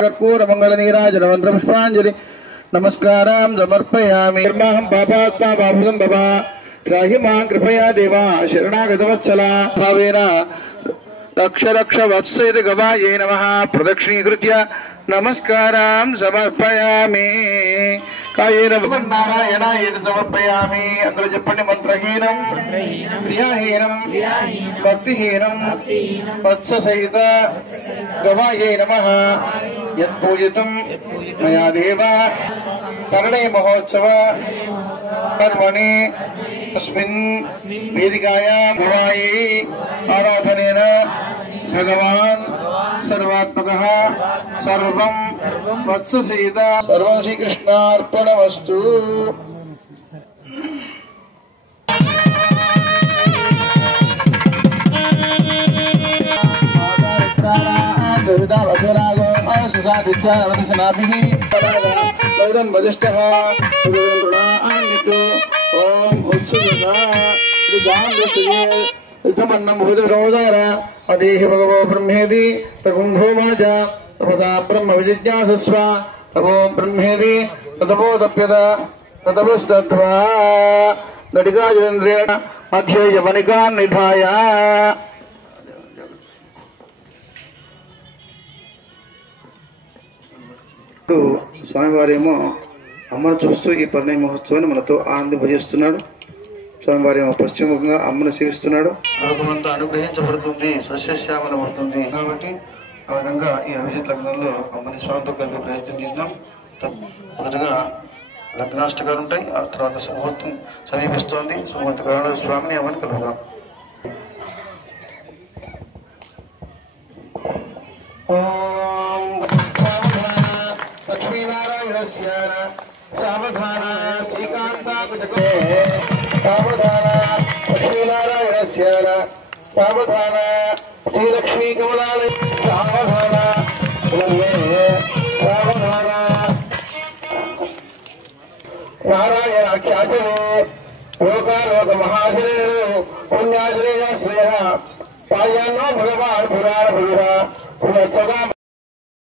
कर्पूर मंगल नीराजन मंत्र पुष्पांजलि नमस्कारां समर्पयामि। निर्माहं पापात्मा बाभुतं भवा त्राहि मां कृपया देवा शरणागतवत्सला भावेन रक्ष रक्ष वत्सेति गवायै नमः प्रदक्षिणीकृत्य नमस्कारां समर्पयामि। कायेन नारायणाय समर्पयामि। अंदर చెప్పండి మంత్రహీనం ప్రియహీనం భక్తిహీనం వత్స సహిత గవాయే నమః యత్పూజితం మయా దేవ పరిణయ మహోత్సవ పర్వణి తస్మిన్ వేదికాయాం గవాయే ఆరాధనేన भगवान सर्वात्मकः सर्वं वत्स सहित सर्वं श्री कृष्णार्पणमस्तु। अदेह भगवो ब्रह्मेदि तकुंभो वाचा तपदा ब्रह्म विजिज्ञासस्व तपो ब्रह्मेदि ततपोदप्यत ततपस्तद्वा नटिकाजेन्द्रेण मध्ये यवनिकान् निधाय స్వామివారేమో అమ్మను చూస్తూ ఈ పరిణయ మహోత్సవాన్ని మనతో ఆనందింపజేస్తున్నాడు. స్వామివారేమో పశ్చిమముఖంగా అమ్మను సేవిస్తున్నాడు. లోకమంతా అనుగ్రహించబడుతుంది, సస్యశ్యామల పడుతుంది. కాబట్టి ఆ విధంగా ఈ అభిజిత్ లగ్నంలో అమ్మని స్వామితో కలిపి ప్రయత్నం చేద్దాం. మొదటగా లగ్నాష్టకాలు ఉంటాయి, ఆ తర్వాత ముహూర్తం సమీపిస్తోంది. ముహూర్త కాలంలో స్వామిని అమ్మని కలుపుదాం. सावधान श्रीकांताकुजको सावधान लक्ष्मीनारायणस्य सावधान श्रीलक्ष्मी कमलालय सावधान सावधान नारायणाख्याचने लोकालोक महाजने पुण्याजने श्रेय पायानो भगवान पुराण पुरुष सदा